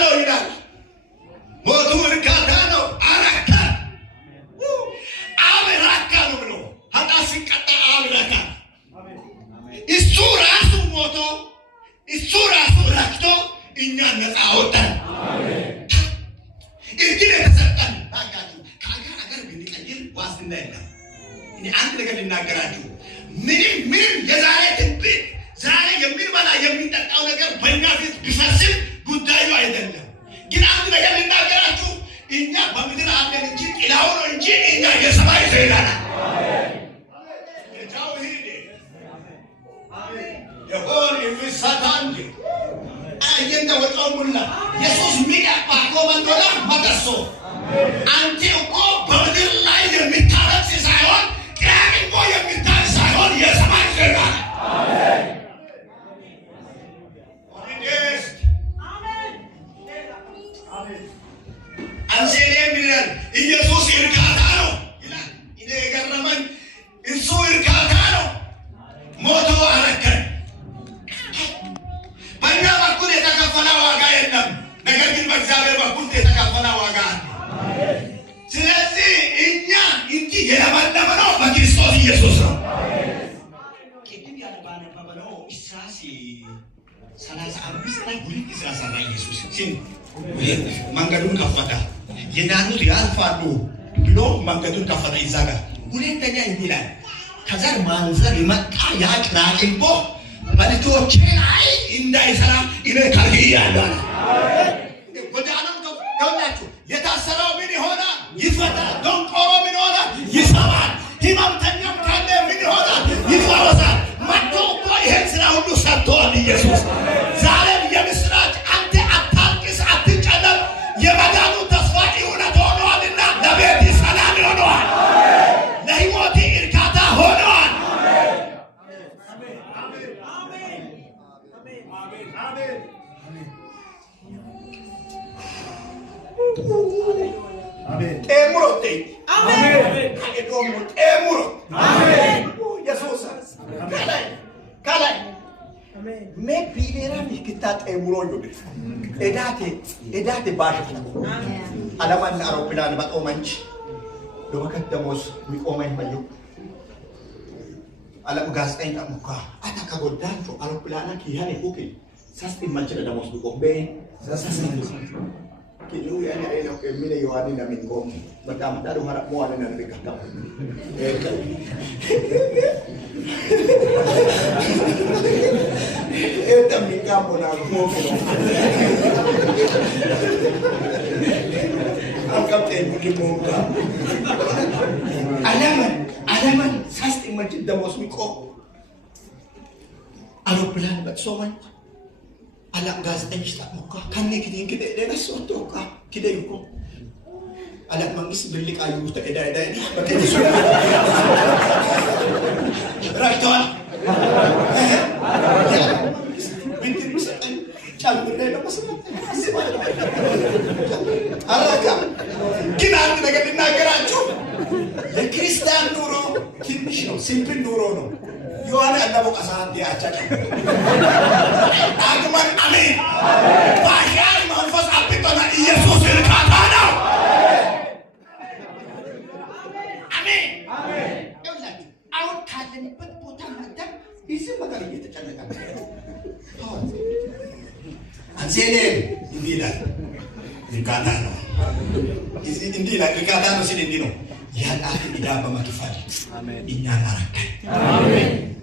ነው ይላል። ሞቱ እርካታ ነው። አረካ አብ ረካ ነው ብሎ ኃጢአት ሲቀጣ አብ ረካ። እሱ ራሱ ሞቶ እሱ ራሱ ረክቶ እኛን ነፃ አወጣን። እድል የተሰጠን ታውቃላችሁ። ከአገር አገር ብንቀይር ዋስትና የለም። እኔ አንድ ነገር ልናገራችሁ። ምንም የዛሬ ትንቢት ዛሬ የሚበላ የሚጠጣው ነገር በእኛ ፊት ቢፈስም ጉዳዩ አይደለም። ግን አንድ ነገር ልናገራችሁ። እኛ በምድር አለን እንጂ ጥላው ነው እንጂ እኛ የሰማይ ዜጋ ነን። የሆነ ፍሳታን አየንተ ወጣው ሙላ ኢየሱስ ሚያባ ኮመንዶላ ማደሶ አንተ እኮ በምድር ላይ የሚታረስ ሳይሆን ቅያቅሞ የሚታረስ ሳይሆን የሰማይ ዜጋ ነህ። አንሴኔ ሚላል ኢየሱስ እርካታ ነው ይላል። እኔ የገረመኝ እሱ እርካታ ነው። ሞቶ አረከን። በእኛ በኩል የተከፈለ ዋጋ የለም። ነገር ግን በእግዚአብሔር በኩል የተከፈለ ዋጋ አለ። ስለዚህ እኛ እንዲህ የለመለምነው በክርስቶስ ኢየሱስ ነው። ቅድም ያነበብነው ኢሳይያስ 35 ላይ ሁለት ስላሰራ ኢየሱስ መንገዱን ከፈተ። የዳኑት ያልፋሉ ብሎ መንገዱን ከፈተ። እዛ ጋር ሁለተኛ እንዲህ ይላል፣ ከዘር ማንዘር የመጣ ያ ቅራቅንቦ በልጆቼ ላይ እንዳይሰራ እኔ ከልክያለሁ። ጎዳናም ከሆናችሁ የታሰረው ምን ይሆናል? ይፈታል። ደንቆሮ ምን ይሆናል? ይሰማል። ሕመምተኛም ካለ ምን ይሆናል? ይፈወሳል። መጥቶ እኮ ይሄን ስራ ሁሉ ሰርተዋል ኢየሱስ። ዛሬም የምስራች አንተ አታልቅስ፣ አትጨነቅ። የመዳኑ ተስፋ እውነት ሆነዋልና ለቤት ሰላም ሆነዋል፣ ለሕይወት እርካታ ሆነዋል። ጤሙሮቴ ካሌዶሞ ጤሙሮ ኢየሱስ ካላይ ሜ ቢቤራን ይክታ ጤሙሮ ይሉት ኤዳቴ ባሽፍታ አለማን አውሮፕላን በጦመንች ለወከደሞስ ሚቆመኝ ማዩ አለም ጋስጠኝ ጠሙካ አታካ ጎዳንቾ አውሮፕላና ኪያኔ ፉኪ ሳስቲ ማንቸለ ደሞስ ቢቆም በ ሳሳስ kinu yani ay no emile yohani na mingom bata daro harap mo ana na bigata eta mingam mo na mo ang kapten mo ka alaman sasti majid damos miko aeroplan bat so man alam gas ensta muka kanne kidin kide dena soto ka kide yuko alam mangis bilik ayu ta eda ni pakai disu right on binti bisa calon dena pasal araka kinan daga dinagarachu le kristan nuro kinnisho simple nuro no yohane Allah kasahan dia acak aguman amin bahkan manfas api tanah Yesus irkata now amin out kalian berputar ada isi bakal kita canakan ansene indilah irkata no isi indilah irkata no sini dino yan akhir ida pamatufali amin inya narakan amin